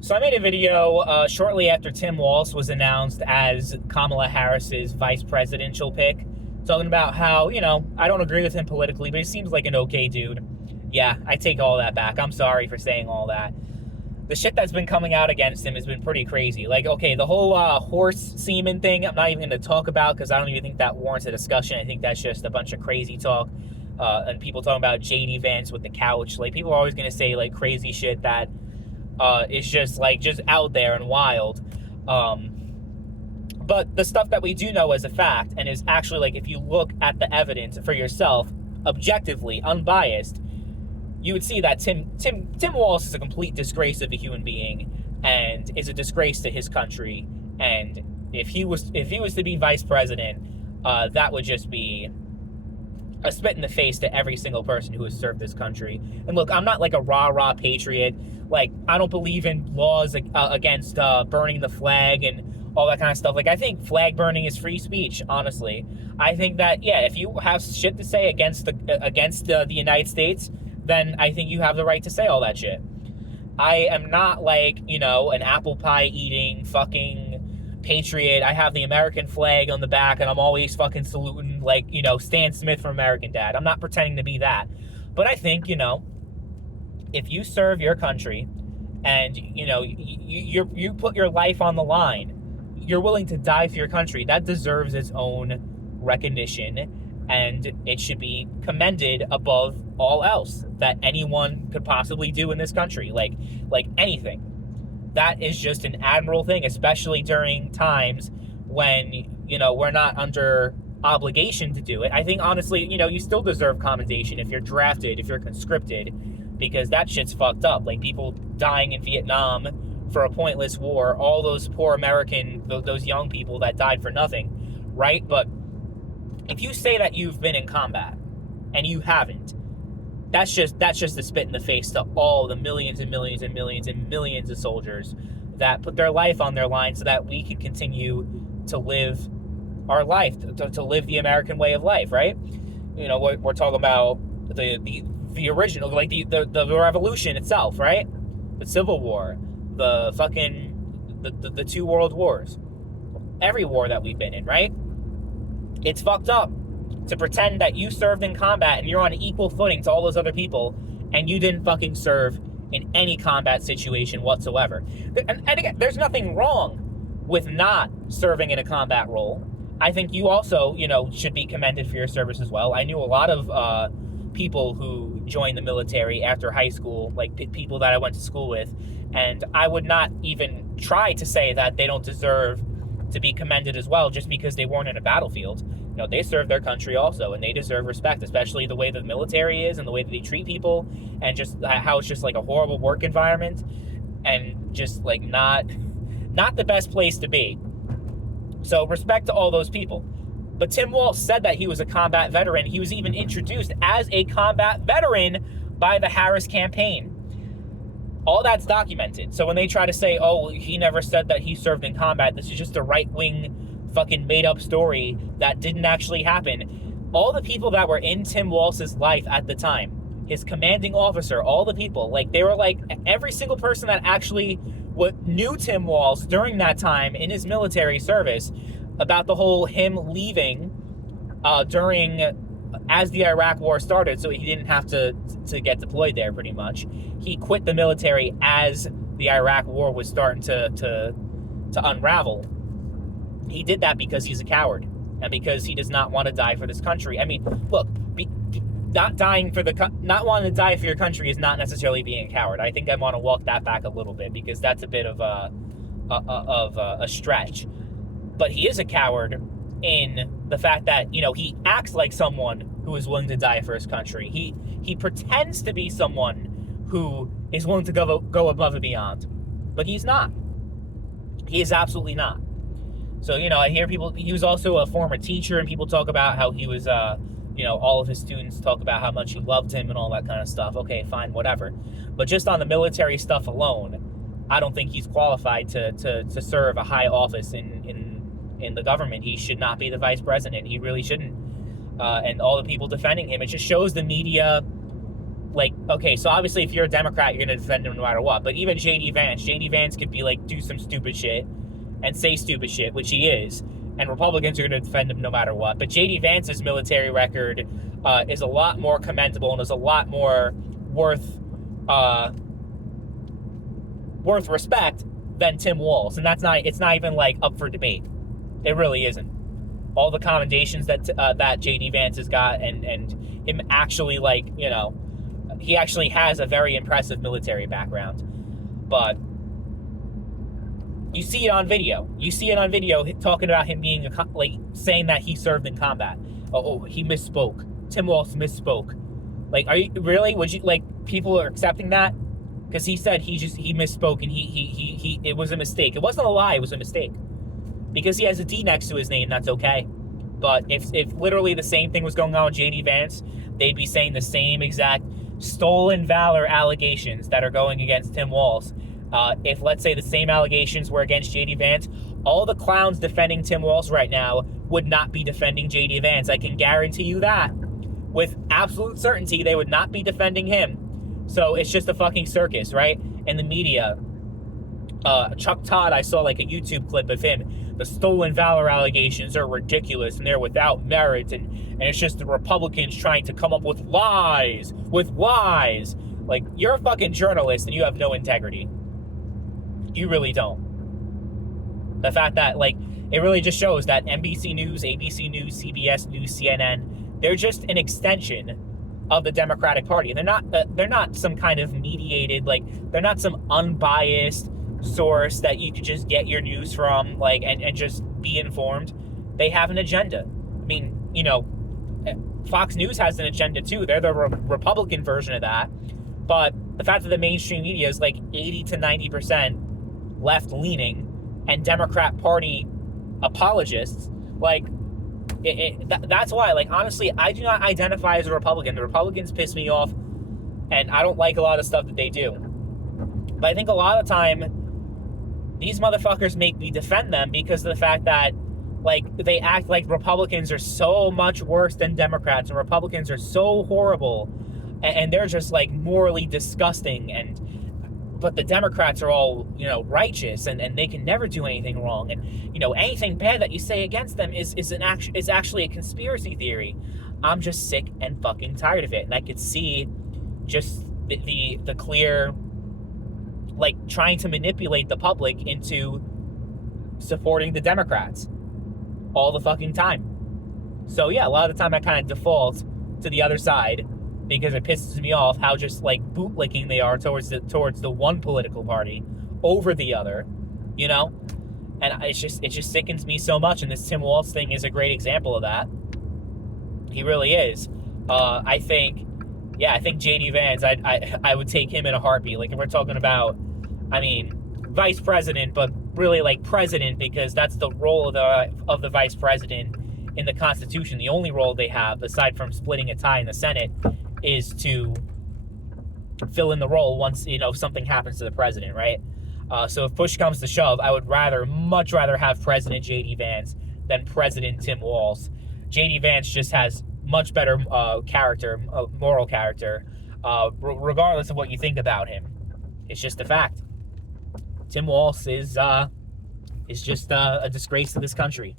So I made a video shortly after Tim Walz was announced as Kamala Harris's vice presidential pick, talking about how, I don't agree with him politically, but he seems like an okay dude. Yeah, I take all that back. I'm sorry for saying all that. The shit that's been coming out against him has been pretty crazy. Like, okay, the whole horse semen thing, I'm not even going to talk about because I don't even think that warrants a discussion. I think that's just a bunch of crazy talk. And people talking about JD Vance with the couch. Like, people are always going to say, like, crazy shit that is just out there and wild. But the stuff that we do know as a fact, and is actually, like, if you look at the evidence for yourself, objectively, unbiased, you would see that Tim Walz is a complete disgrace of a human being and is a disgrace to his country. And if he was to be vice president, that would just be a spit in the face to every single person who has served this country. And look, I'm not like a rah-rah patriot. Like, I don't believe in laws against burning the flag and all that kind of stuff. Like, I think flag burning is free speech, honestly. I think that, yeah, if you have shit to say against the United States, then I think you have the right to say all that shit. I am not like, an apple pie eating fucking patriot. I have the American flag on the back and I'm always fucking saluting like, Stan Smith from American Dad. I'm not pretending to be that. But I think, if you serve your country and, you put your life on the line, you're willing to die for your country, that deserves its own recognition. And it should be commended above all else that anyone could possibly do in this country. Like anything. That is just an admirable thing, especially during times when, we're not under obligation to do it. I think, honestly, you still deserve commendation if you're drafted, if you're conscripted, because that shit's fucked up. Like, people dying in Vietnam for a pointless war, all those poor those young people that died for nothing, right? But if you say that you've been in combat and you haven't, that's just a spit in the face to all the millions and millions and millions and millions of soldiers that put their life on their line so that we can continue to live our life, to live the American way of life, right? We're talking about the original, like the revolution itself, right? The Civil War, the fucking the two world wars, every war that we've been in, right? It's fucked up to pretend that you served in combat and you're on equal footing to all those other people and you didn't fucking serve in any combat situation whatsoever. And again, there's nothing wrong with not serving in a combat role. I think you also, should be commended for your service as well. I knew a lot of people who joined the military after high school, like people that I went to school with, and I would not even try to say that they don't deserve to be commended as well just because they weren't in a battlefield. They serve their country also, and they deserve respect, especially the way the military is and the way that they treat people, and just how it's just like a horrible work environment and just like not the best place to be. So respect to all those people. But Tim Walz said that he was a combat veteran. He was even introduced as a combat veteran by the Harris campaign. All that's documented. So when they try to say, oh, he never said that he served in combat, this is just a right-wing fucking made-up story that didn't actually happen. All the people that were in Tim Walz's life at the time, his commanding officer, all the people, like, they were like, every single person that actually knew Tim Walz during that time in his military service about the whole him leaving as the Iraq War started, so he didn't have to get deployed there, pretty much. He quit the military as the Iraq War was starting to unravel. He did that because he's a coward and because he does not want to die for this country. I mean, look, not wanting to die for your country is not necessarily being a coward. I think I want to walk that back a little bit because that's a bit of a stretch. But he is a coward in the fact that, he acts like someone who is willing to die for his country. He pretends to be someone who is willing to go above and beyond. But he's not. He is absolutely not. So, I hear people, he was also a former teacher, and people talk about how he was, all of his students talk about how much he loved him and all that kind of stuff. Okay, fine, whatever. But just on the military stuff alone, I don't think he's qualified to serve a high office in the government. He should not be the vice president. He really shouldn't. And all the people defending him, it just shows the media like, okay, so obviously if you're a Democrat, you're going to defend him no matter what. But even JD Vance could be like, do some stupid shit and say stupid shit, which he is. And Republicans are going to defend him no matter what. But JD Vance's military record is a lot more commendable and is a lot more worth respect than Tim Walz. And it's not even like up for debate. It really isn't. All the commendations that JD Vance has got, and him actually, like, you know, he actually has a very impressive military background. But you see it on video. You see it on video talking about him being like saying that he served in combat. Oh, he misspoke. Tim Walz misspoke. Like, are you really? Would you, like, people are accepting that? Because he said he misspoke and he it was a mistake. It wasn't a lie. It was a mistake. Because he has a D next to his name, that's okay. But if literally the same thing was going on with JD Vance, they'd be saying the same exact stolen valor allegations that are going against Tim Walz. If, let's say, the same allegations were against JD Vance, all the clowns defending Tim Walz right now would not be defending JD Vance. I can guarantee you that. With absolute certainty, they would not be defending him. So it's just a fucking circus, right? And the media, Chuck Todd, I saw like a YouTube clip of him. The stolen valor allegations are ridiculous and they're without merit, and it's just the Republicans trying to come up with lies. Like, you're a fucking journalist and you have no integrity. You really don't. The fact that, like, it really just shows that NBC News, ABC News, CBS News, CNN, they're just an extension of the Democratic Party. They're not some kind of mediated, like, they're not some unbiased source that you could just get your news from, like, and just be informed. They have an agenda. I mean, you know, Fox News has an agenda too. They're the Republican version of that. But the fact that the mainstream media is like 80 to 90% left-leaning and Democrat Party apologists, like, that's why, like, honestly, I do not identify as a Republican. The Republicans piss me off, and I don't like a lot of stuff that they do. But I think a lot of the time, these motherfuckers make me defend them because of the fact that, like, they act like Republicans are so much worse than Democrats, and Republicans are so horrible, and they're just, like, morally disgusting, but the Democrats are all, you know, righteous, and they can never do anything wrong, and, you know, anything bad that you say against them is actually a conspiracy theory. I'm just sick and fucking tired of it, and I could see just the clear, like, trying to manipulate the public into supporting the Democrats all the fucking time. So yeah, a lot of the time I kind of default to the other side because it pisses me off how just, like, bootlicking they are towards the one political party over the other, you know? And it just sickens me so much, and this Tim Walz thing is a great example of that. He really is. I think JD Vance, I would take him in a heartbeat. Like, if we're talking about, I mean, vice president, but really, like, president, because that's the role of the vice president in the Constitution. The only role they have, aside from splitting a tie in the Senate, is to fill in the role once, you know, something happens to the president, right? So if push comes to shove, I would much rather have President JD Vance than President Tim Walz. JD Vance just has much better character, moral character, regardless of what you think about him. It's just a fact. Tim Walz is just a disgrace to this country.